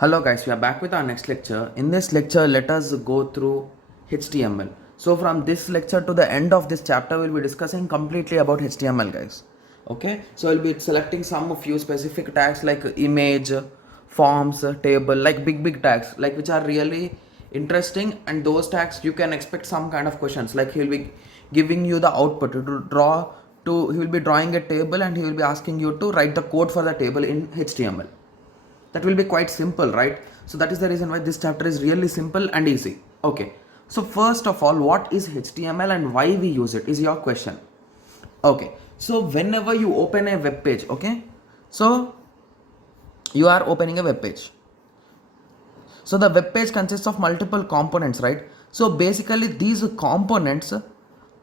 Hello guys, we are back with our next lecture. In this lecture, let us go through HTML. So from this lecture to the end of this chapter, we'll be discussing completely about HTML guys. Okay, so we'll be selecting some few specific tags like image, forms, table, like big tags, like which are really interesting, and those tags you can expect some kind of questions, like he'll be giving you the output to draw he will be drawing a table and he will be asking you to write the code for the table in HTML. That will be quite simple, right? So that is the reason why this chapter is really simple and easy. Okay, so first of all, what is HTML and why we use it is your question. Okay, so whenever you open a web page, okay, so you are opening a web page. So the web page consists of multiple components, right? So basically these components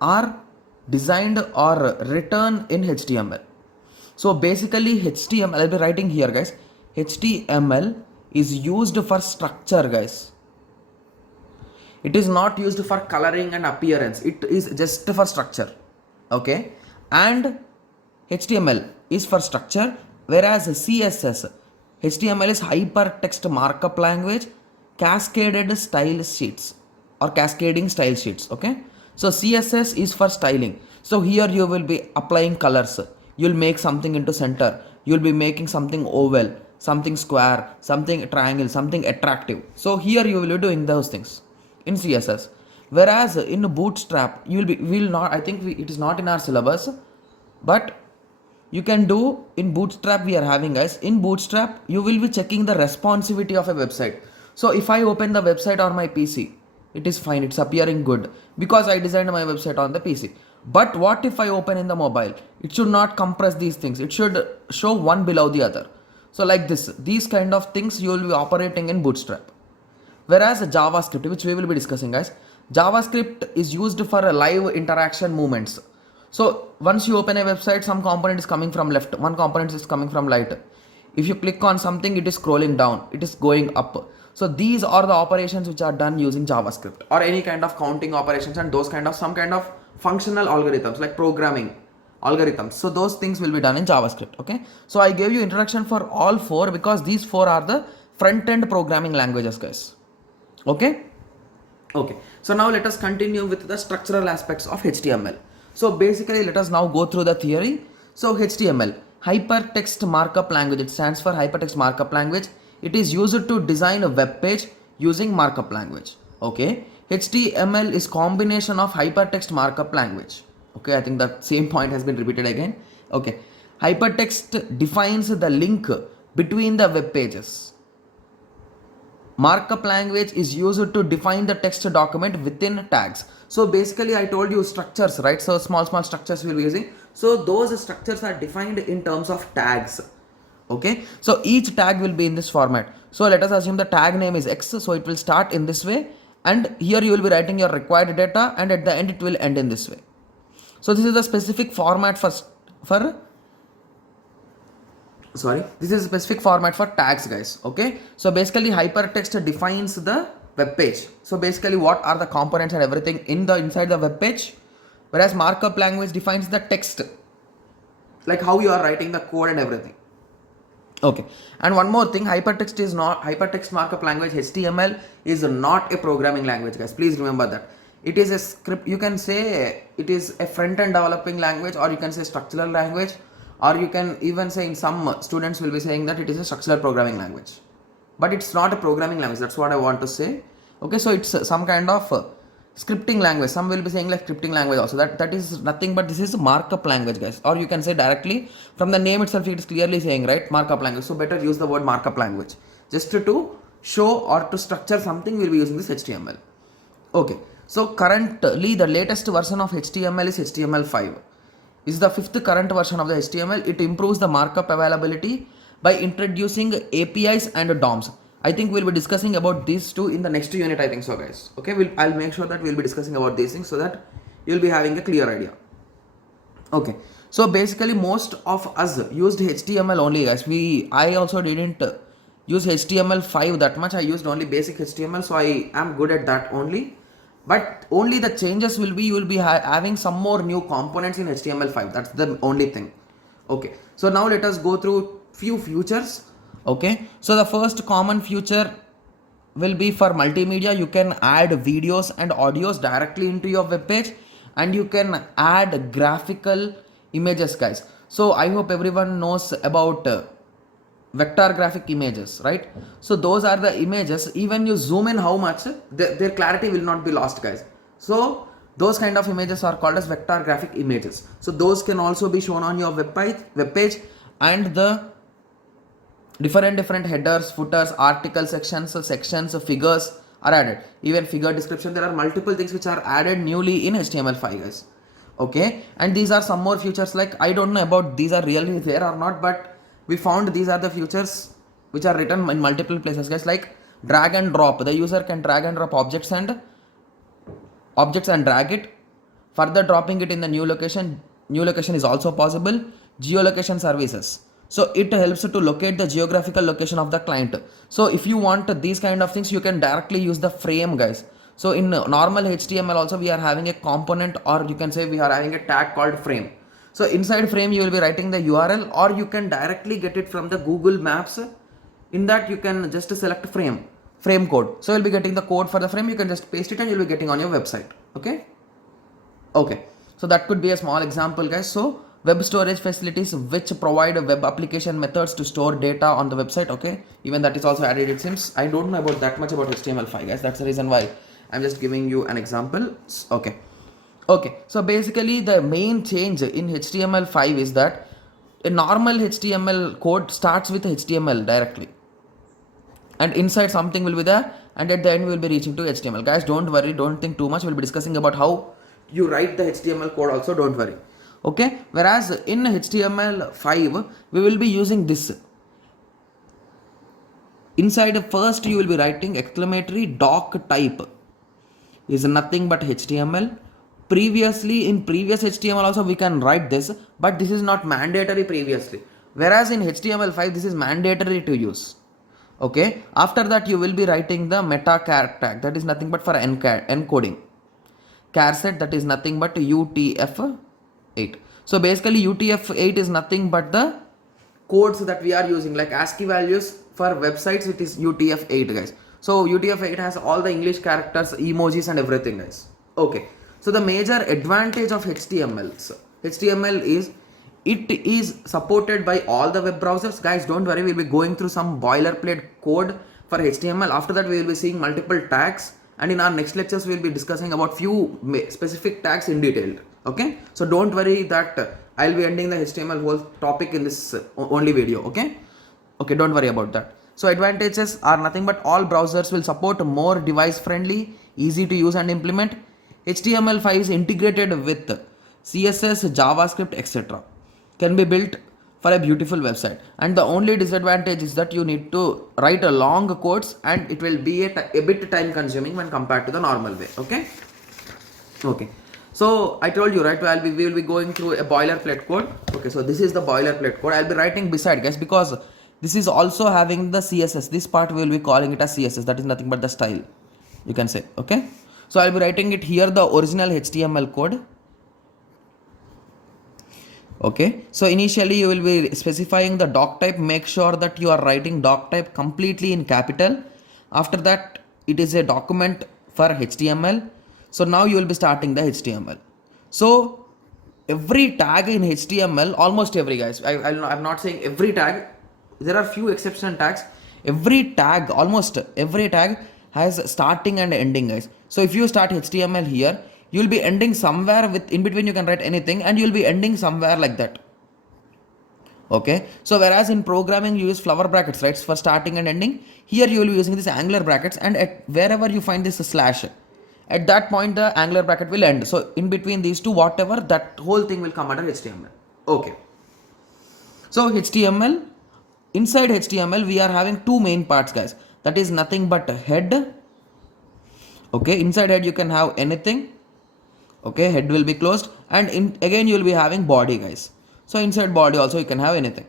are designed or written in HTML. So basically HTML, I'll be writing here guys, HTML is used for structure guys. It is not used for coloring and appearance. It is just for structure. Okay. And HTML is for structure, whereas CSS, HTML is hypertext markup language, cascaded style sheets or cascading style sheets. Okay. So CSS is for styling. So here you will be applying colors. You'll make something into center. You'll be making something oval, something square, something triangle, something attractive. So here you will be doing those things in CSS. Whereas in Bootstrap, it is not in our syllabus, but you can do in Bootstrap. We are having guys, in Bootstrap you will be checking the responsivity of a website. So if I open the website on my PC, it is fine, it's appearing good because I designed my website on the PC. But what if I open in the mobile? It should not compress these things. It should show one below the other. So like this, these kind of things you will be operating in Bootstrap. Whereas JavaScript, which we will be discussing guys, JavaScript is used for live interaction movements. So once you open a website, some component is coming from left, one component is coming from right. If you click on something, it is scrolling down, it is going up. So these are the operations which are done using JavaScript or any kind of counting operations and those kind of some kind of functional algorithms like programming algorithms. So those things will be done in JavaScript. Okay. So I gave you introduction for all four because these four are the front end programming languages guys. Okay. Okay. So now let us continue with the structural aspects of HTML. So basically let us now go through the theory. So HTML, hypertext markup language. It stands for hypertext markup language. It is used to design a web page using markup language. Okay. HTML is combination of hypertext markup language. Okay. I think that same point has been repeated again. Okay. Hypertext defines the link between the web pages. Markup language is used to define the text document within tags. So basically I told you structures, right? So small structures we'll be using. So those structures are defined in terms of tags. Okay, so each tag will be in this format. So let us assume the tag name is X, so it will start in this way, and here you will be writing your required data, and at the end it will end in this way. So this is the specific format for tags guys. Okay, so basically hypertext defines the web page. So basically what are the components and everything inside the web page, whereas markup language defines the text, like how you are writing the code and everything. Okay, and one more thing, hypertext markup language HTML is not a programming language guys. Please remember that. It is a script. You can say it is a front-end developing language, or you can say structural language, or you can even say in some students will be saying that it is a structural programming language. But it's not a programming language. That's what I want to say. Okay, so it's some kind of scripting language. Some will be saying like scripting language also. That is nothing but this is markup language guys, or you can say directly from the name itself it is clearly saying, right, markup language. So better use the word markup language just to show or to structure something. We'll be using this HTML. Okay, so currently the latest version of HTML is HTML5. This is the fifth current version of the HTML. It improves the markup availability by introducing APIs and DOMs. I think we'll be discussing about these two in the next unit, I think so guys. Okay, I'll make sure that we'll be discussing about these things so that you'll be having a clear idea. Okay, so basically most of us used HTML only guys. I also didn't use HTML5 that much. I used only basic HTML, so I am good at that only. But only the changes will be, you will be having some more new components in HTML5. That's the only thing. Okay, so now let us go through few features Okay, so the first common feature will be for multimedia. You can add videos and audios directly into your web page, and you can add graphical images, guys. So I hope everyone knows about vector graphic images, right? So those are the images, even you zoom in how much, their clarity will not be lost, guys. So those kind of images are called as vector graphic images. So those can also be shown on your web page, and the different headers, footers, article sections, figures are added. Even figure description, there are multiple things which are added newly in HTML5, guys. Okay, and these are some more features, like I don't know about these are really there or not, but we found these are the features which are written in multiple places, guys, like drag and drop. The user can drag and drop objects and drag it, further dropping it in the new location is also possible. Geolocation services, so it helps to locate the geographical location of the client. So if you want these kind of things, you can directly use the frame, guys. So in normal HTML also we are having a component, or you can say we are having a tag called frame. So inside frame you will be writing the URL, or you can directly get it from the Google Maps. In that you can just select frame code. So you'll be getting the code for the frame, you can just paste it and you'll be getting on your website. Okay, so that could be a small example, guys. So web storage facilities, which provide web application methods to store data on the website. Okay, even that is also added, it seems. I don't know about that much about HTML5, guys. That's the reason why I'm just giving you an example. Okay, so basically the main change in HTML5 is that a normal HTML code starts with HTML directly, and inside something will be there, and at the end we will be reaching to HTML. Guys, don't worry, don't think too much. We'll be discussing about how you write the HTML code also, don't worry. Okay, whereas in HTML5 we will be using this. Inside first you will be writing exclamatory doc type is nothing but HTML. Previously, in previous HTML also we can write this, but this is not mandatory previously, whereas in HTML5 this is mandatory to use. Okay, after that you will be writing the meta char tag, that is nothing but for encoding. Char set, that is nothing but UTF-8. So basically UTF-8 is nothing but the codes that we are using, like ASCII values for websites, it is UTF-8, guys. So UTF-8 has all the English characters, emojis and everything, guys. Okay, so the major advantage of HTML is it is supported by all the web browsers. Guys, don't worry, we'll be going through some boilerplate code for HTML. After that we will be seeing multiple tags, and in our next lectures we will be discussing about few specific tags in detail. Okay, so don't worry that I'll be ending the HTML whole topic in this only video. Okay, don't worry about that. So advantages are nothing but all browsers will support more device friendly, easy to use and implement. HTML5 is integrated with CSS, JavaScript, etc. Can be built for a beautiful website, and the only disadvantage is that you need to write a long codes, and it will be a bit time consuming when compared to the normal way. Okay, so I told you, right, we will be going through a boilerplate code. Okay, so this is the boilerplate code I'll be writing beside, guys, because this is also having the CSS. This part we will be calling it as CSS, that is nothing but the style, you can say. Okay, so I'll be writing it here, the original HTML code. Okay, so initially you will be specifying the doc type. Make sure that you are writing doc type completely in capital. After that, it is a document for HTML. So now you will be starting the HTML. So every tag in HTML, almost every, guys, I'm not saying every tag, there are few exception tags. Almost every tag has starting and ending, guys. So if you start HTML here, you will be ending somewhere with, in between you can write anything, and you will be ending somewhere like that. Okay, so whereas in programming you use flower brackets, right, for starting and ending, here you will be using this angular brackets, and at wherever you find this slash, at that point the angular bracket will end. So in between these two, whatever, that whole thing will come under HTML. Okay, so HTML, inside HTML we are having two main parts, guys. That is nothing but head. Okay, inside head you can have anything. Okay, head will be closed, and again you will be having body, guys. So inside body also you can have anything.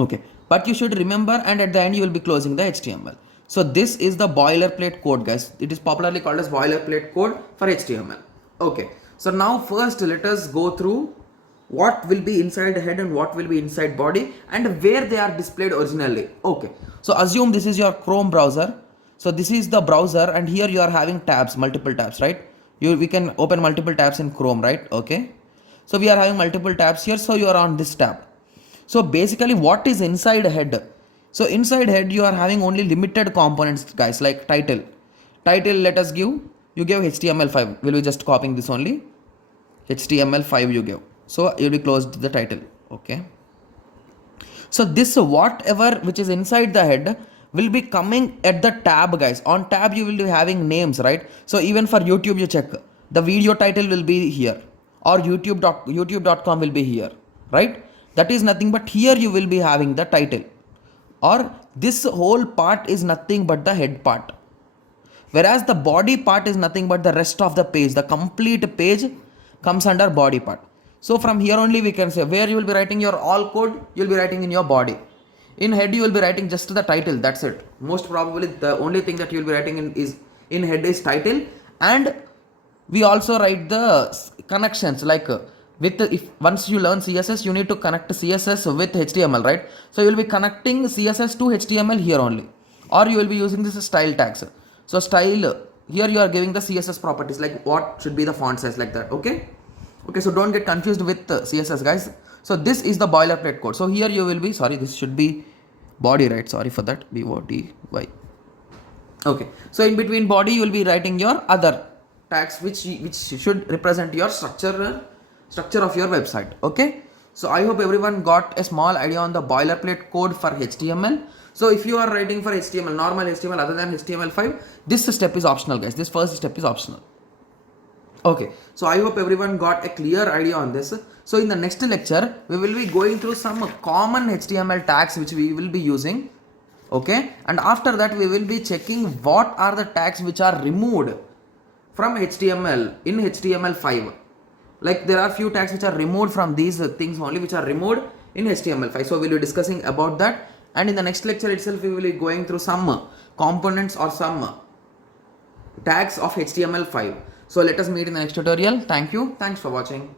Okay, but you should remember, and at the end you will be closing the HTML. So this is the boilerplate code, guys. It is popularly called as boilerplate code for HTML. Okay, so now first let us go through what will be inside head and what will be inside body and where they are displayed originally. Okay, so assume this is your Chrome browser. So this is the browser and here you are having tabs, multiple tabs, right? We can open multiple tabs in Chrome, right? Okay, so we are having multiple tabs here, so you are on this tab. So basically what is inside head? So inside head you are having only limited components guys, like title. Let us give, you gave HTML5, will be just copying this only, HTML5 you give, so you will be closed the title. Okay, so this whatever which is inside the head will be coming at the tab guys. On tab you will be having names, right? So even for YouTube you check, the video title will be here, or youtube.com will be here, right? That is nothing but here you will be having the title, or this whole part is nothing but the head part, whereas the body part is nothing but the rest of the page. The complete page comes under body part. So from here only we can say where you will be writing your all code, you will be writing in your body. In head you will be writing just the title, that's it. Most probably the only thing that you will be writing in head is title. And we also write the connections, like with if once you learn CSS you need to connect CSS with HTML, right? So you will be connecting CSS to HTML here only, or you will be using this style tags. So style, here you are giving the CSS properties, like what should be the font size, like that. Okay, so don't get confused with CSS guys. So this is the boilerplate code. So here you will be, sorry, this should be body, right? Sorry for that, body. Okay, so in between body you will be writing your other tags which should represent your structure of your website. Okay, so I hope everyone got a small idea on the boilerplate code for HTML. So if you are writing for HTML, normal HTML other than HTML5, this step is optional guys. This first step is optional. Okay, so I hope everyone got a clear idea on this. So in the next lecture we will be going through some common HTML tags which we will be using. Okay, and after that we will be checking what are the tags which are removed from HTML in HTML5. Like there are few tags which are removed from these things only, which are removed in HTML5. So we'll be discussing about that, and in the next lecture itself we will be going through some components or some tags of HTML5. So let us meet in the next tutorial. Thank you. Thanks for watching.